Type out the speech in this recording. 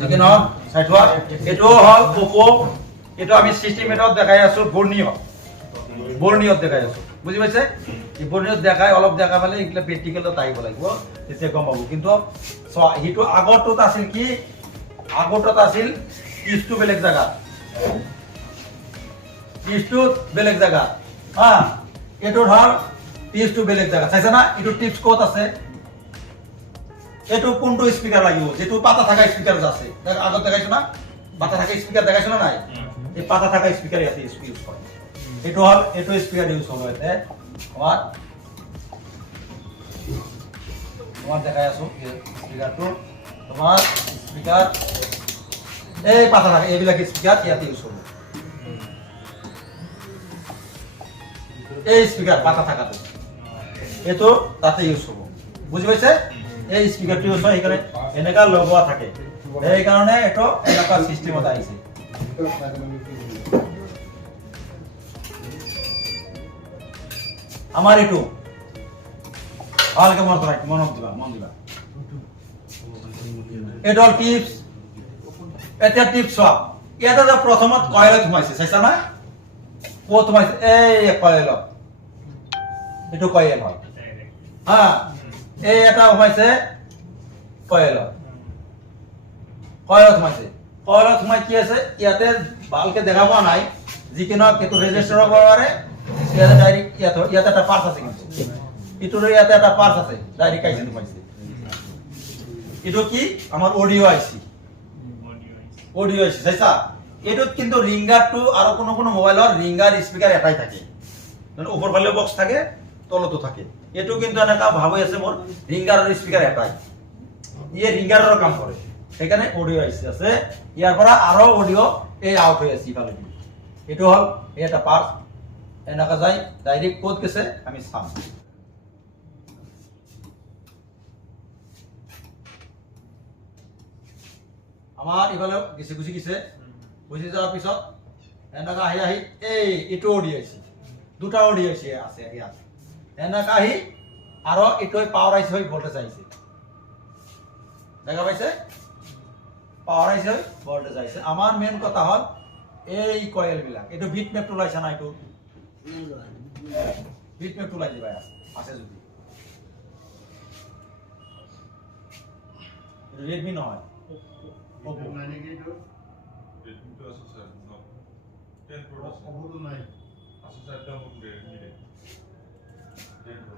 ঠিক ন চাই থোৱা এইটো হ'ল Oppo এইটো আমি সিস্টেমেটত দেখাই আছো বৰ্ণিয়ত দেখাই আছো বুজি পাইছে এই বৰ্ণিয়ত দেখাই অলপ দেখা পালে এইগুলা প্ৰেক্টিকেলত আহিব লাগিব তেতিয়া গম পাব কিন্তু হিটো আগৰটোত আছিল কি আগৰটোত আছিল ইস্টু বেলেগ জায়গা ইস্টু বেলেগ জায়গা হ্যাঁ এইটো ধৰ ইস্টু বেলেগ জায়গা চাইছা না এইটো টিপস কোড আছে এইটো কোনটো স্পিকার লাগিব যেটো পাতা থাকা স্পিকার আছে আগত দেখাইছো না পাতা থাকা স্পিকার দেখাইছো না নাই এই পাতা থাকা স্পিকার ইয়াতে ইউজ করে এইটো হল এইটো স্পিকার ইউজ হ'ব এতে তোমার দেখাই আছো স্পিকারটো তোমার স্পিকার এই পাতা থাকা এইবিলাক স্পিকার ইয়াতে ইউজ হ'ব এই স্পিকার পাতা থাকাটো এইটো তাতে ইউজ হ'ব বুজি পাইছে এই স্পিকারটি ইউজ হয় এখানে এনেকা লগোৱা থাকে এই কারণে এটা এনেকা সিস্টেমত আহিছে আমার এটু ভালকে মন দিবা এটা টিপস এটা টিপস সব এটা যে প্রথমত কয়েলত সোমাইছে চাইছা না কত সোমাইছে এই কয়েলত এটু কয়েল হয় হ্যাঁ এই এটা সোমাইছে কয়েলত সোমাইছে কয়েলত সোমাই কি আছে ইয়াতে ভালকে দেখা পোৱা নাই যিকিনো কেতু ৰেজিস্টাৰ হ'ব পাৰে ইয়াতে ডাইরেক্ট ইয়াতে একটা পার্স আছে কিন্তু ইটোর ইয়াতে একটা পার্স আছে ডাইরেক্ট আইসি সোমাইছে এটো কি আমার অডিও আইসি চাইছা এটোত কিন্তু রিঙ্গার টু আর কোনো মোবাইলৰ রিঙ্গার স্পিকার এটাই থাকে মানে উপর ফালে বক্স থাকে তলতো থাকে এটো কিন্তু এনেকা ভাব আছে মোর ৰিঙ্গাৰৰ স্পিকাৰ এটাই ইয়ে ৰিঙ্গাৰৰ কাম কৰে সেখানে অডিও আইসি আছে ইয়াৰ পৰা আরো অডিও এই আউট হয়ে আছে ইফালে এটো হল এটা পার্স এনেকা যাই ডাইরেক্ট কোড গেছে আমি চাম আমার ইফালে গেছে গুছি গেছে বুঝি যাওয়ার পিছত এনেকা আহি এই এটো অডিও আইসি দুটা অডিও আইসি আছে ইয়াত এনেকা আহি আরো এটোই পাওয়ার আইসি হই ভোল্টেজ আইসি দেখা পাইছে পাওয়ার আইসি হই ভোল্টেজ আইসি আমার মেন কথা হল এই কয়েল বিলাক এটো বিট ম্যাপ টুল আইছে না এটো বিট ম্যাপ টুল আইছে ভাই আছে যদি রেডমি নয় Oppo মানে কি তো রেডমি তো আছে স্যার 10 প্রো আছে Oppo তো নাই আছে স্যার ডাউনলোড রেডমি 10 প্রো